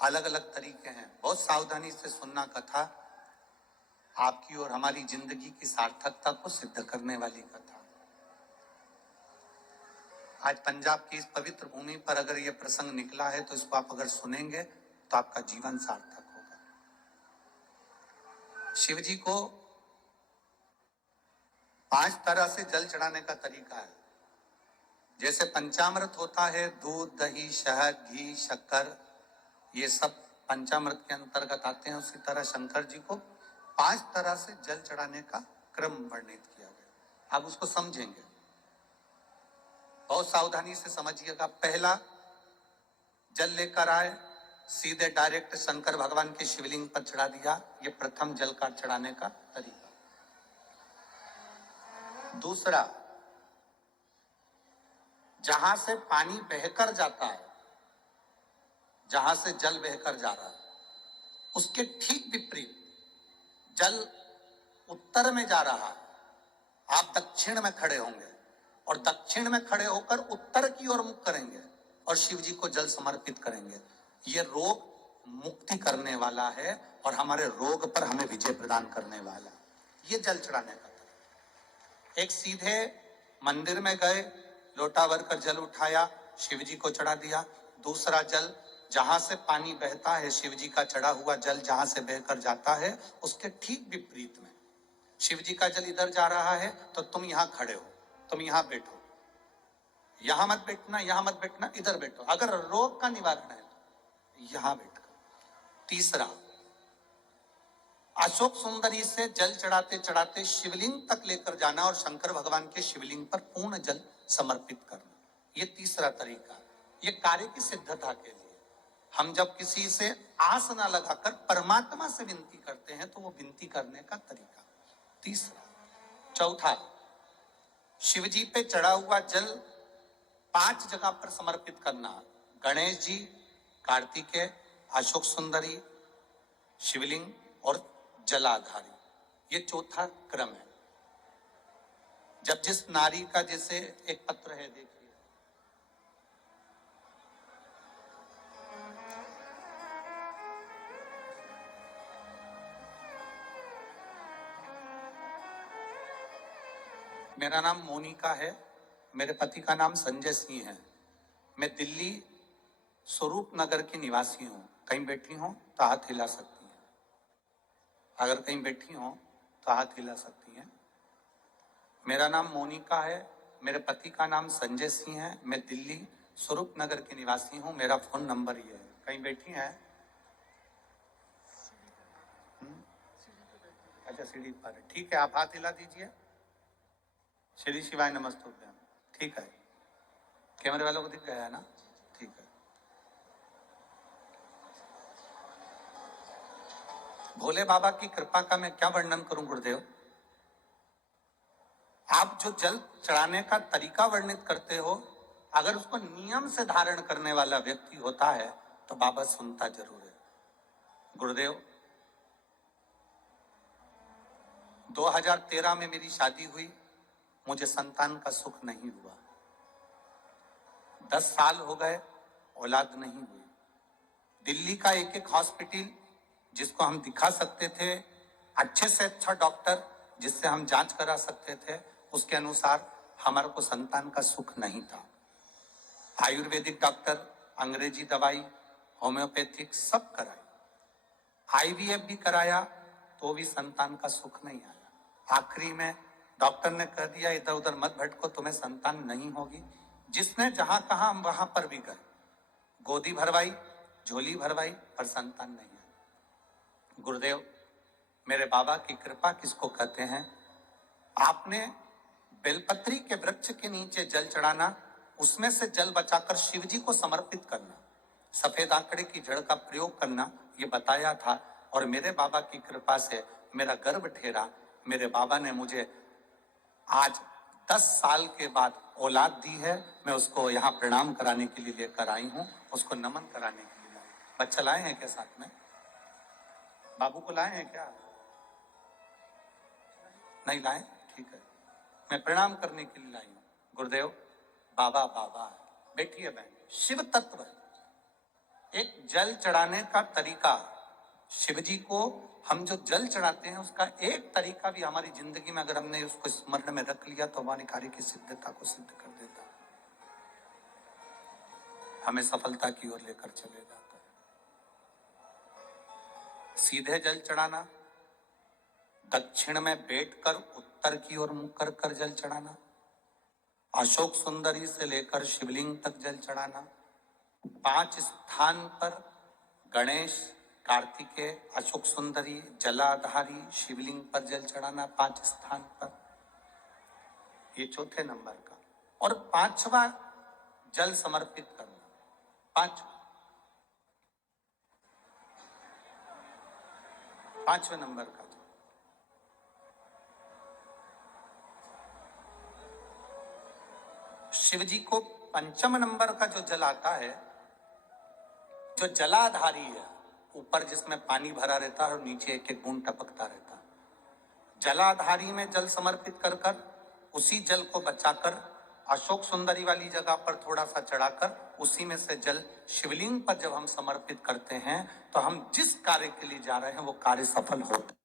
अलग अलग तरीके हैं। बहुत सावधानी से सुनना कथा, आपकी और हमारी जिंदगी की सार्थकता को सिद्ध करने वाली कथा। आज पंजाब की इस पवित्र भूमि पर अगर ये प्रसंग निकला है तो इसको आप अगर सुनेंगे तो आपका जीवन सार्थक होगा। शिव जी को 5 तरह से जल चढ़ाने का तरीका है। जैसे पंचामृत होता है, दूध, दही, शहद, घी, शक्कर, ये सब पंचामृत के अंतर्गत आते हैं। उसी तरह शंकर जी को 5 तरह से जल चढ़ाने का क्रम वर्णित किया गया। आप उसको समझेंगे, बहुत सावधानी से समझिएगा। पहला, जल लेकर आए, सीधे डायरेक्ट शंकर भगवान के शिवलिंग पर चढ़ा दिया। ये प्रथम जल का चढ़ाने का तरीका। दूसरा, जहां से पानी बहकर जाता है, जहां से जल बहकर जा रहा है, उसके ठीक विपरीत जल उत्तर में जा रहा है, आप दक्षिण में खड़े होंगे और दक्षिण में खड़े होकर उत्तर की ओर मुख करेंगे और शिव जी को जल समर्पित करेंगे। ये रोग मुक्ति करने वाला है और हमारे रोग पर हमें विजय प्रदान करने वाला। ये जल चढ़ाने का तरीका। एक, सीधे मंदिर में गए, लोटा भर कर जल उठाया, शिव जी को चढ़ा दिया। दूसरा जल, जहां से पानी बहता है, शिव जी का चढ़ा हुआ जल जहां से बहकर जाता है, उसके ठीक विपरीत में शिव जी का जल इधर जा रहा है तो तुम यहां खड़े हो, तुम यहां बैठो, यहां मत बैठना, यहां मत बैठना, इधर बैठो। अगर रोग का निवारण है तो यहां बैठकर। तीसरा, अशोक सुंदरी से जल चढ़ाते चढ़ाते शिवलिंग तक लेकर जाना और शंकर भगवान के शिवलिंग पर पूर्ण जल समर्पित करना। ये तीसरा तरीका। ये कार्य की सिद्धता के लिए। हम जब किसी से आस ना लगाकर परमात्मा से विनती करते हैं तो वो विनती करने का तरीका। तीसरा। चौथा, शिव जी पे चढ़ा हुआ जल 5 जगह पर समर्पित करना। गणेश जी, कार्तिकेय, अशोक सुंदरी, शिवलिंग और जलाधारी। ये चौथा क्रम है। जब जिस नारी का, जैसे एक पत्र है, देखिए, मेरा नाम मोनिका है, मेरे पति का नाम संजय सिंह है। मैं दिल्ली स्वरूप नगर की निवासी हूँ। कहीं बैठी हो तो हाथ हिला सकती हैं। अगर कहीं बैठी हो तो हाथ हिला सकती हैं। मेरा नाम मोनिका है, मेरे पति का नाम संजय सिंह है। मैं दिल्ली स्वरूप नगर की निवासी हूँ। मेरा फोन नंबर ये है। कहीं बैठी हैं? अच्छा, सीढ़ी पर है। ठीक है, आप हाथ हिला दीजिए। श्री शिवाय नमस्तुभ्यम। ठीक है, कैमरे वालों को दिख गया है ना? ठीक है। भोले बाबा की कृपा का मैं क्या वर्णन करूं गुरुदेव। आप जो जल चढ़ाने का तरीका वर्णित करते हो, अगर उसको नियम से धारण करने वाला व्यक्ति होता है तो बाबा सुनता जरूर है। गुरुदेव, 2013 में मेरी शादी हुई, मुझे संतान का सुख नहीं हुआ। 10 साल हो गए, औलाद नहीं हुई। दिल्ली का एक एक हॉस्पिटल जिसको हम दिखा सकते थे, अच्छे से अच्छा डॉक्टर जिससे हम जांच करा सकते थे, उसके अनुसार हमारे को संतान का सुख नहीं था। आयुर्वेदिक डॉक्टर, अंग्रेजी दवाई, होम्योपैथिक सब कराई, आईवीएफ भी कराया तो भी संतान का सुख नहीं आया। आखिरी में डॉक्टर ने कह दिया, इधर उधर मत भटको, तुम्हें संतान नहीं होगी। जिसने जहां कहा हम वहां पर भी गए, गोदी भरवाई, झोली भरवाई, पर संतान नहीं आई। गुरुदेव, मेरे बाबा की कृपा किसको कहते हैं? आपने बेलपत्री के वृक्ष के नीचे जल चढ़ाना, उसमें से जल बचाकर शिव जी को समर्पित करना, सफेद आंकड़े की जड़ का प्रयोग करना, ये बताया था। और मेरे बाबा की कृपा से मेरा गर्भ ठेरा। मेरे बाबा ने मुझे आज 10 साल के बाद औलाद दी है। मैं उसको यहाँ प्रणाम कराने के लिए लेकर आई हूँ, उसको नमन कराने के लिए लाई। बच्चा लाए हैं क्या साथ में? बाबू को लाए हैं क्या? नहीं लाए? ठीक है, मैं प्रणाम करने के लिए लाई हूँ। गुरुदेव, बाबा बाबा है। बैठिए बहन, शिव तत्व है। एक जल चढ़ाने का तरीका, शिव जी को हम जो जल चढ़ाते हैं उसका एक तरीका भी हमारी जिंदगी में अगर हमने उसको स्मरण में रख लिया तो हमारे कार्य की सिद्धता को सिद्ध कर देता है, हमें सफलता की ओर लेकर चले जाता है। सीधे जल चढ़ाना, दक्षिण में बैठकर उत्तर की ओर मुख कर कर जल चढ़ाना, अशोक सुंदरी से लेकर शिवलिंग तक जल चढ़ाना, 5 स्थान पर गणेश, कार्तिकेय, अशोक सुंदरी, जलाधारी, शिवलिंग पर जल चढ़ाना 5 स्थान पर, ये चौथे नंबर का। और 5वां जल समर्पित करना, 5वें नंबर का। शिव जी को 5म नंबर का जो जल आता है, जो जलाधारी है, ऊपर जिसमें पानी भरा रहता है और नीचे एक एक बूंद टपकता रहता है, जलाधारी में जल समर्पित कर कर उसी जल को बचाकर अशोक सुंदरी वाली जगह पर थोड़ा सा चढ़ाकर उसी में से जल शिवलिंग पर जब हम समर्पित करते हैं तो हम जिस कार्य के लिए जा रहे हैं वो कार्य सफल होता है।